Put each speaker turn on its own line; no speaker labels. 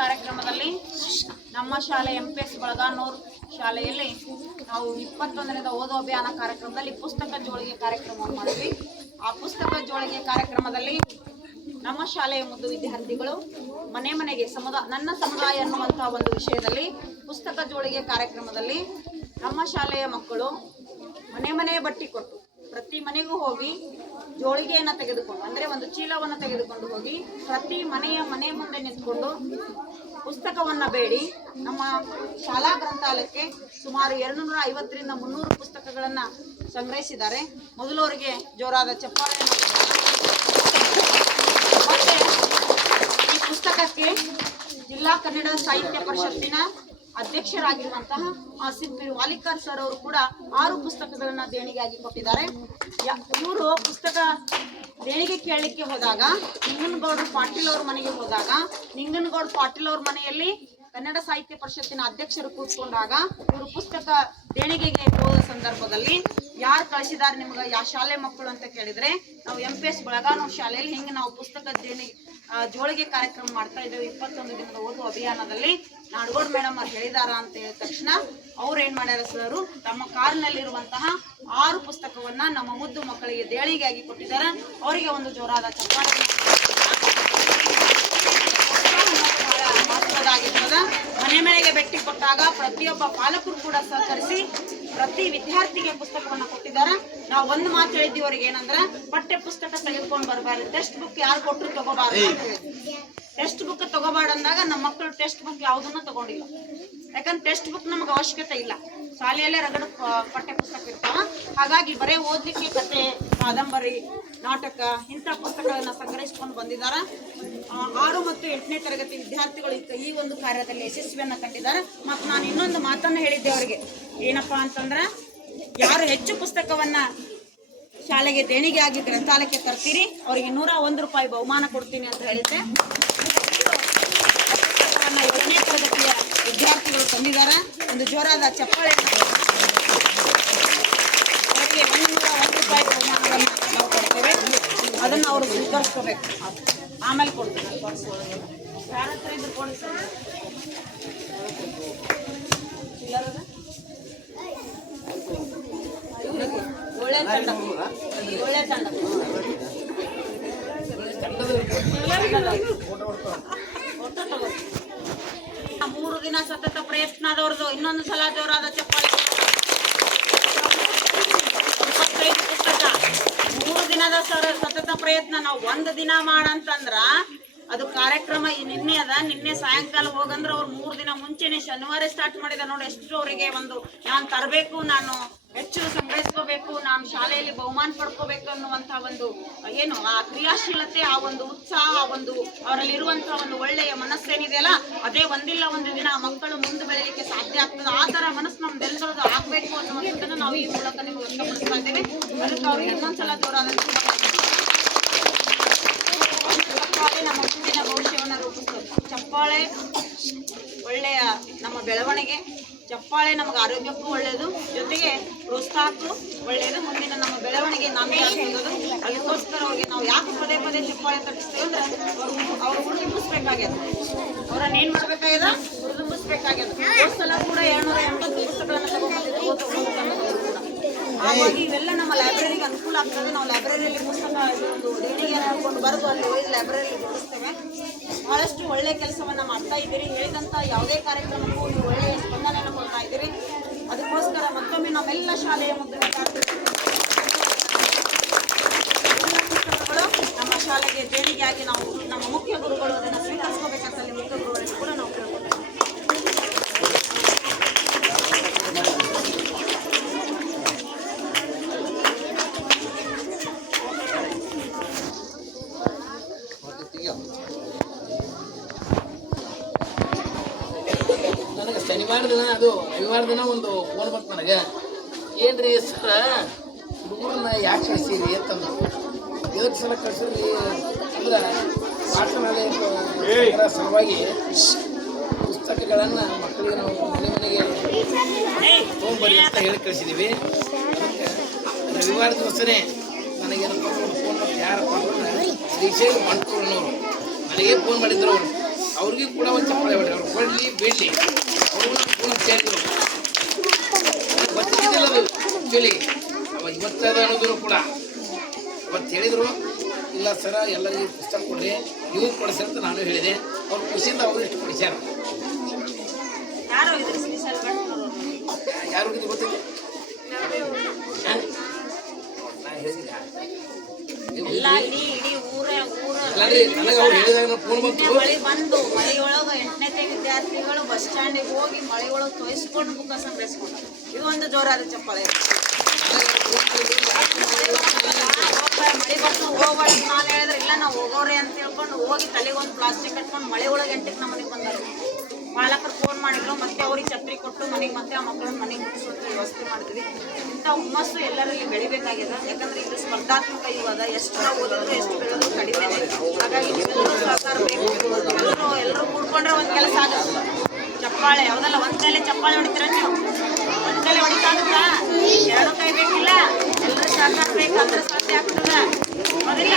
ಕಾರ್ಯಕ್ರಮದಲ್ಲಿ ನಮ್ಮ ಶಾಲೆ ಎಂ ಪಿ ಎಸ್ ಬಳಗಾನೂರ್ ಶಾಲೆಯಲ್ಲಿ ನಾವು ಇಪ್ಪತ್ತೊಂದನೇದ ಓದೋ ಅಭಿಯಾನ ಕಾರ್ಯಕ್ರಮದಲ್ಲಿ ಪುಸ್ತಕ ಜೋಳಿಗೆ ಕಾರ್ಯಕ್ರಮವನ್ನು ಮಾಡಿದ್ವಿ. ಆ ಪುಸ್ತಕ ಜೋಳಿಗೆ ಕಾರ್ಯಕ್ರಮದಲ್ಲಿ ನಮ್ಮ ಶಾಲೆಯ ಮುದ್ದು ವಿದ್ಯಾರ್ಥಿಗಳು ಮನೆ ಮನೆಗೆ ಸಮುದಾಯ ನನ್ನ ಸಮುದಾಯ ಅನ್ನುವಂತಹ ಒಂದು ವಿಷಯದಲ್ಲಿ ಪುಸ್ತಕ ಜೋಳಿಗೆ ಕಾರ್ಯಕ್ರಮದಲ್ಲಿ ನಮ್ಮ ಶಾಲೆಯ ಮಕ್ಕಳು ಮನೆ ಮನೆ ಬಟ್ಟಿ ಕೊಟ್ಟು ಪ್ರತಿ ಮನೆಗೂ ಹೋಗಿ ಜೋಳಿಗೆಯನ್ನು ತೆಗೆದುಕೊಂಡು, ಅಂದರೆ ಒಂದು ಚೀಲವನ್ನು ತೆಗೆದುಕೊಂಡು ಹೋಗಿ ಪ್ರತಿ ಮನೆಯ ಮನೆ ಮುಂದೆ ನಿಂತ್ಕೊಂಡು ಪುಸ್ತಕವನ್ನ ಬೇಡಿ. ನಮ್ಮ ಶಾಲಾ ಗ್ರಂಥಾಲಯಕ್ಕೆ ಸುಮಾರು ಎರಡು ನೂರ ಐವತ್ತರಿಂದ ಮುನ್ನೂರು ಪುಸ್ತಕಗಳನ್ನ ಸಂಗ್ರಹಿಸಿದ್ದಾರೆ. ಮೊದಲು ಅವರಿಗೆ ಜೋರಾದ ಚಪ್ಪಾಳೆಯನ್ನು ಮತ್ತೆ ಈ ಪುಸ್ತಕಕ್ಕೆ ಜಿಲ್ಲಾ ಕನ್ನಡ ಸಾಹಿತ್ಯ ಪರಿಷತ್ತಿನ ಅಧ್ಯಕ್ಷರಾಗಿರುವಂತಹ ಆಸಿಫ್ ವಾಲಿಕಾರ್ ಸರ್ ಅವರು ಕೂಡ ಆರು ಪುಸ್ತಕಗಳನ್ನ ದೇಣಿಗೆಯಾಗಿ ಕೊಟ್ಟಿದ್ದಾರೆ. ಇವರು ಪುಸ್ತಕ ದೇಣಿಗೆ ಕೇಳಲಿಕ್ಕೆ ಹೋದಾಗ ನಿಂಗನಗೌಡರು ಪಾಟೀಲ್ ಅವ್ರ ಮನೆಗೆ ಹೋದಾಗ, ನಿಂಗನಗೌಡ ಪಾಟೀಲ್ ಅವ್ರ ಮನೆಯಲ್ಲಿ ಕನ್ನಡ ಸಾಹಿತ್ಯ ಪರಿಷತ್ತಿನ ಅಧ್ಯಕ್ಷರು ಕೂತ್ಕೊಂಡಾಗ ಇವರು ಪುಸ್ತಕ ದೇಣಿಗೆಗೆ ಹೋದ ಸಂದರ್ಭದಲ್ಲಿ ಯಾರು ಕಳಿಸಿದ್ದಾರೆ ನಿಮ್ಗೆ ಯಾವ ಶಾಲೆ ಮಕ್ಕಳು ಅಂತ ಕೇಳಿದ್ರೆ ನಾವು ಎಂ ಪಿ ಎಸ್ ಶಾಲೆಯಲ್ಲಿ ಹಿಂಗೆ ನಾವು ಪುಸ್ತಕ ದೇಣಿಗೆ ಜೋಳಿಗೆ ಕಾರ್ಯಕ್ರಮ ಮಾಡ್ತಾ ಇದ್ದೇವೆ, ಇಪ್ಪತ್ತೊಂದು ದಿನದ ಓದು ಅಭಿಯಾನದಲ್ಲಿ ನಾಡಗೋಡ್ ಮೇಡಮ್ ಅವ್ರು ಹೇಳಿದಾರ ಅಂತ ಹೇಳಿದ ತಕ್ಷಣ ಅವ್ರು ಏನ್ ಮಾಡ್ಯಾರ ಸರ್, ತಮ್ಮ ಕಾರ್ನಲ್ಲಿರುವಂತಹ ಆರು ಪುಸ್ತಕವನ್ನ ನಮ್ಮ ಮುದ್ದು ಮಕ್ಕಳಿಗೆ ದೇಣಿಗೆಯಾಗಿ ಕೊಟ್ಟಿದ್ದಾರೆ ಅವರಿಗೆ ಒಂದು ಜೋರಾದ ಚಪ್ಪಾಳೆ ಮಹತ್ವದಾಗಿರ್ತದ ಮನೆ ಮನೆಗೆ ಭೇಟಿ ಕೊಟ್ಟಾಗ ಪ್ರತಿಯೊಬ್ಬ ಪಾಲಕರು ಕೂಡ ಸಹಕರಿಸಿ ಪ್ರತಿ ವಿದ್ಯಾರ್ಥಿಗೆ ಪುಸ್ತಕವನ್ನ ಕೊಟ್ಟಿದ್ದಾರೆ. ನಾವು ಒಂದು ಮಾತು ಹೇಳಿದ್ದೀವಿ ಅವ್ರಿಗೆ ಏನಂದ್ರೆ ಪಠ್ಯ ಪುಸ್ತಕ ತೆಗೆದುಕೊಂಡು ಬರಬಾರ್ದು. ಟೆಕ್ಸ್ಟ್ ಬುಕ್ ಯಾರು ಕೊಟ್ಟರು ತಗೋಬಾರ್ದು. ಟೆಕ್ಸ್ಟ್ ಬುಕ್ ತಗೋಬಾರ್ದು ಅಂದಾಗ ನಮ್ಮ ಮಕ್ಕಳು ಟೆಕ್ಸ್ಟ್ ಬುಕ್ ಯಾವುದನ್ನು ತಗೊಂಡಿಲ್ಲ. ಯಾಕಂದ್ರೆ ಟೆಕ್ಸ್ಟ್ ಬುಕ್ ನಮಗೆ ಅವಶ್ಯಕತೆ ಇಲ್ಲ. ಶಾಲೆಯಲ್ಲೇ ರಗಡ ಪಠ್ಯ ಪುಸ್ತಕ ಇರ್ತಾವ. ಹಾಗಾಗಿ ಬರೇ ಓದ್ಲಿಕ್ಕೆ ಕತೆ ಕಾದಂಬರಿ, ನಾಟಕ, ಇಂಥ ಪುಸ್ತಕಗಳನ್ನು ಸಂಗ್ರಹಿಸ್ಕೊಂಡು ಬಂದಿದ್ದಾರೆ ಆರು ಮತ್ತು ಎಂಟನೇ ತರಗತಿ ವಿದ್ಯಾರ್ಥಿಗಳು ಈ ಒಂದು ಕಾರ್ಯದಲ್ಲಿ ಯಶಸ್ವಿಯನ್ನ ಕಂಡಿದ್ದಾರೆ. ಮತ್ತು ನಾನು ಇನ್ನೊಂದು ಮಾತನ್ನು ಹೇಳಿದ್ದೆ ಅವರಿಗೆ. ಏನಪ್ಪ ಅಂತಂದ್ರೆ, ಯಾರು ಹೆಚ್ಚು ಪುಸ್ತಕವನ್ನ ಶಾಲೆಗೆ ದೇಣಿಗೆ ಆಗಿ ಗ್ರಂಥಾಲಯಕ್ಕೆ ತರ್ತೀರಿ, ಅವರಿಗೆ ನೂರ ಒಂದು ರೂಪಾಯಿ ಬಹುಮಾನ ಕೊಡ್ತೀನಿ ಅಂತ ಹೇಳಿದ್ದೆ. ತಂದಿದ್ದಾರೆ ಒಂದು ಜೋರಾದ ಚಪ್ಪಾಳೆ ಅವರಿಗೆ ಒಂದು ಒಂದು ರೂಪಾಯಿ ಬಹುಮಾನವನ್ನು ನಾವು ಕೊಡ್ತೇವೆ. ಅದನ್ನು ಅವರು ಸ್ವೀಕರಿಸ್ಕೋಬೇಕು. ಆಮೇಲೆ ಕೊಡ್ತೀವಿ? ಒಳ್ಳೆ ತಂಡ. ಒಳ್ಳೆ ತಂಡ. ಫೋಟೋ ತಗೋ. ಮೂರು ದಿನ ಸತತ ಪ್ರಯತ್ನದವ್ರದ್ದು ಇನ್ನೊಂದು ಸಲ ಜೋರಾದ ಚಪ್ಪಾಳೆ. ಮೂರು ದಿನದ ಸರ ಸತತ ಪ್ರಯತ್ನ. ನಾವು ಒಂದು ದಿನ ಮಾಡಂತಂದ್ರ ಅದು ಕಾರ್ಯಕ್ರಮ ನಿನ್ನೆ ಅದ. ನಿನ್ನೆ ಸಾಯಂಕಾಲ ಹೋಗಂದ್ರ ಅವ್ರು ಮೂರು ದಿನ ಮುಂಚೆನೆ ಶನಿವಾರ ಸ್ಟಾರ್ಟ್ ಮಾಡಿದ ನೋಡಿ ಎಷ್ಟು ಅವರಿಗೆ ಒಂದು ನಾನು ತರಬೇಕು, ನಾನು ಹೆಚ್ಚು ಸಂಗ್ರಹಿಸ್ಕೋಬೇಕು ಶಾಲೆಯಲ್ಲಿ ಬಹುಮಾನ ಪಡ್ಕೋಬೇಕು ಅನ್ನುವಂತ ಒಂದು, ಏನು, ಆ ಕ್ರಿಯಾಶೀಲತೆ, ಆ ಒಂದು ಉತ್ಸಾಹ ಒಂದು ಅವರಲ್ಲಿ ಇರುವಂತಹ ಒಂದು ಒಳ್ಳೆಯ ಮನಸ್ಸೇನಿದೆಯಲ್ಲ, ಅದೇ ಒಂದಿಲ್ಲ ಒಂದು ದಿನ ಮಕ್ಕಳು ಮುಂದೆ ಬೆಳಲಿಕ್ಕೆ ಸಾಧ್ಯ ಆಗ್ತದೆ. ಆ ತರ ಮನಸ್ಸು ನಮ್ದೆಲ್ಲರದು ಆಗ್ಬೇಕು ಅನ್ನುವಂಥದ್ದನ್ನು ನಾವು ಈ ಮೂಲಕ ನಿಮ್ಗೆ ವ್ಯಕ್ತಪಡಿಸ್ತಾ ಇದ್ದೇವೆ. ಅದಕ್ಕೆ ಅವ್ರಿಗೆ ಇನ್ನೊಂದ್ಸಲ ಜೋರಾದ ನಮ್ಮ ಮುಂದಿನ ಭವಿಷ್ಯವನ್ನು ರೂಪಿಸ್ತದೆ ಚಪ್ಪಾಳೆ, ಒಳ್ಳೆಯ ನಮ್ಮ ಬೆಳವಣಿಗೆ ಚಪ್ಪಾಳೆ ನಮಗೆ ಆರೋಗ್ಯಕ್ಕೂ ಒಳ್ಳೆಯದು ಜೊತೆಗೆ ಪ್ರೋತ್ಸಾಹಕ್ಕೂ ಒಳ್ಳೆಯದು ಮುಂದಿನ ನಮ್ಮ ಬೆಳವಣಿಗೆ ನಾವೇ ಆಗ್ತದೆ ಅದಕ್ಕೋಸ್ಕರ ಅವ್ರಿಗೆ ನಾವು ಯಾಕೆ ಪದೇ ಪದೇ ಚಪ್ಪಾಳೆ ತಪ್ಪಿಸ್ತೀವಿ ಅಂದ್ರೆ ಅವ್ರು ಹುರಿದುಂಬಿಸ್ಬೇಕಾಗ್ಯದ ಅವ್ರನ್ನ ಏನ್ ಮಾಡ್ಬೇಕಾಗ್ಯದ? ಹುರಿದುಂಬಿಸ್ಬೇಕಾಗ್ಯದ ಸಲ ಕೂಡ ಏಳ್ನೂರ ಎಂಬತ್ತು ಪುಸ್ತಕಗಳನ್ನ ಹಾಗಾಗಿ ಇವೆಲ್ಲ ನಮ್ಮ ಲೈಬ್ರರಿಗೆ ಅನುಕೂಲ ಆಗ್ತದೆ. ನಾವು ಲೈಬ್ರರಿಯಲ್ಲಿ ಪುಸ್ತಕ ಒಂದು ದೇಣಿಗೆ ಹಾಕೊಂಡು ಬರೆದು ಅಲ್ಲಿ ಹೋಗಿ ಲೈಬ್ರರಿಯಲ್ಲಿ ಜೋಡಿಸ್ತೇವೆ ಬಹಳಷ್ಟು ಒಳ್ಳೆ ಕೆಲಸವನ್ನ ಮಾಡ್ತಾ ಇದ್ದೀರಿ. ಹೇಳಿದಂತ ಯಾವುದೇ ಕಾರ್ಯಕ್ರಮಕ್ಕೂ ನೀವು ಒಳ್ಳೆಯ ಸ್ಪಂದನೆಯನ್ನು ಕೊಡ್ತಾ ಇದ್ದೀರಿ. ಅದಕ್ಕೋಸ್ಕರ ಮತ್ತೊಮ್ಮೆ ನಾವೆಲ್ಲ ಶಾಲೆಯ ಪುಸ್ತಕಗಳು ನಮ್ಮ ಶಾಲೆಗೆ ದೇಣಿಗೆಯಾಗಿ ನಾವು ನಮ್ಮ ಮುಖ್ಯ ಗುರುಗಳು ಅದನ್ನು ಸ್ವೀಕರಿಸ್ಕೋಬೇಕಂತ
ಶನಿವಾರ ದಿನ ಅದು ರವಿವಾರ ದಿನ ಒಂದು ಫೋನ್ ಬಂತು ನನಗೆ. ಏನ್ರಿ ಸರ? ಹುಡುಗರನ್ನ ಯಾಕೆ ಕಳಿಸಿರಿ ಅಂತಂದು. ಇದಕ್ಕೆ ಸಲ ಕಳಿಸಿದ್ರಿ ಅಂದ್ರೆ ಪಾಠಶಾಲೆ ಸಲುವಾಗಿ ಪುಸ್ತಕಗಳನ್ನು ಮಕ್ಕಳಿಗೆ ನಾವು ಮನೆ ಮನೆಗೆ ತೊಗೊಂಬರ್ರಿ ಅಂತ ಹೇಳಿ ಕಳಿಸಿದ್ದೀವಿ ರವಿವಾರ ದಿವಸನೇ ನನಗೇನಪ್ಪ ಫೋನ್ ಮಾಡಿ ಯಾರಪ್ಪ ಅಂದ್ರೆ ಶ್ರೀಶೈಲ ಮಂಟೂರನವರು ನನಗೆ ಫೋನ್ ಮಾಡಿದ್ರು ಅವರು. ಅವ್ರಿಗೂ ಕೂಡ ಒಂದು ಚಪ್ಪಳೆ ಬಿಡ್ಲಿ ಅವ್ರು ಕೊಡಲಿ ಸೇರಿದ್ರು ಆ್ಯಕ್ಚುಲಿ ಅವ ಇವತ್ತದ ಅನ್ನೋದ್ರು ಕೂಡ ಅವತ್ತು ಹೇಳಿದರು ಇಲ್ಲ ಸರ ಎಲ್ಲರಿಗೂ ಪುಸ್ತಕ ಕೊಡ್ರಿ ನೀವು ಕೊಡಿಸಿ ಅಂತ ನಾನು ಹೇಳಿದೆ ಅವ್ರು ಖುಷಿಯಿಂದ ಅವರು ಇಷ್ಟು ಕೊಡಿಸ್ಯಾರ
ಯಾರು
ಇದು ಗೊತ್ತಿದೆ ಹಾ? ನಾ ಅಲ್ಲಾರಿ ನನಗೆ ಅವ್ರು ಹೇಳಿದಾಗ ಫೋನ್ ಬಂತು.
ಮಳೆ ಬಂದು ಮಳೆ ಎಂಟನೇ ವಿದ್ಯಾರ್ಥಿಗಳು ಬಸ್ ಸ್ಟ್ಯಾಂಡಿಗೆ ಹೋಗಿ ಮಳೆಯೊಳಗೆ ಒಳಗೆ ತೊಯ್ಸ್ಕೊಂಡು ಬುಕ್ಕ ಸಂಗ್ರಹಿಸ್ಕೊಂಡು ಇದು ಒಂದು ಜೋರಾದ ಚಪ್ಪಾಳೆ. ಮಳೆ ಬಂದು ಹೋಗ್ಬಾರ್ದು ನಾನು ಹೇಳಿದ್ರೆ ಇಲ್ಲ, ನಾವು ಹೋಗೋರೆ ಅಂತ ಹೇಳ್ಕೊಂಡು ಹೋಗಿ ತಲೆಗೆ ಒಂದು ಪ್ಲಾಸ್ಟಿಕ್ ಕಟ್ಕೊಂಡು ಮಳೆ ಒಳಗೆ ಎಂಟಕ್ಕೆ ನಮ್ಮ ಮನೆಗೆ ಬಂದರು. ಪಾಲಕರು ಫೋನ್ ಮಾಡಿದ್ರು, ಮತ್ತೆ ಅವ್ರಿಗೆ ಛತ್ರಿ ಕೊಟ್ಟು ಮನೆಗೆ ಮತ್ತೆ ಆ ಮಕ್ಕಳನ್ನ ಮನೆಗೆ ಮುಗಿಸುವಂತ ವ್ಯವಸ್ಥೆ ಮಾಡಿದ್ವಿ ಇಂಥ ಹುಮ್ಮಸ್ಸು ಎಲ್ಲರಲ್ಲಿ ಬೆಳಿಬೇಕಾಗ್ಯದ ಯಾಕಂದ್ರೆ ಇದು ಸ್ಪರ್ಧಾತ್ಮಕ ಯುಗದ ಎಷ್ಟು ಓದೋದು ಓದಿದ್ರು, ಎಷ್ಟು ಬೆಳೆದ್ರು ಕಡಿಮೆ. ಹಾಗಾಗಿ ನಿಮ್ಮೆಲ್ಲರೂ ಸಹಕಾರ ಬೇಕು. ಎಲ್ಲರೂ ಎಲ್ಲರೂ ಕೂಡ್ಕೊಂಡ್ರೆ ಒಂದು ಕೆಲಸ ಆಗುತ್ತೆ. ಚಪ್ಪಾಳೆ, ಯಾವ್ದಲ್ಲ, ಒಂದ್ ಕೈಲೆ ಚಪ್ಪಾಳೆ ಹೊಡಿತೀರ ನೀವು? ಒಂದ್ ಕೈಲೆ ಹೊಡಿತಾಗುತ್ತ ಎರಡು ಕೈ ಬೇಕಿಲ್ಲ? ಎಲ್ಲರೂ ಸಹಕಾರ ಬೇಕಂದ್ರೆ ಸಾಧ್ಯ ಆಗ್ತದ. ಹೌದಿಲ್ಲ?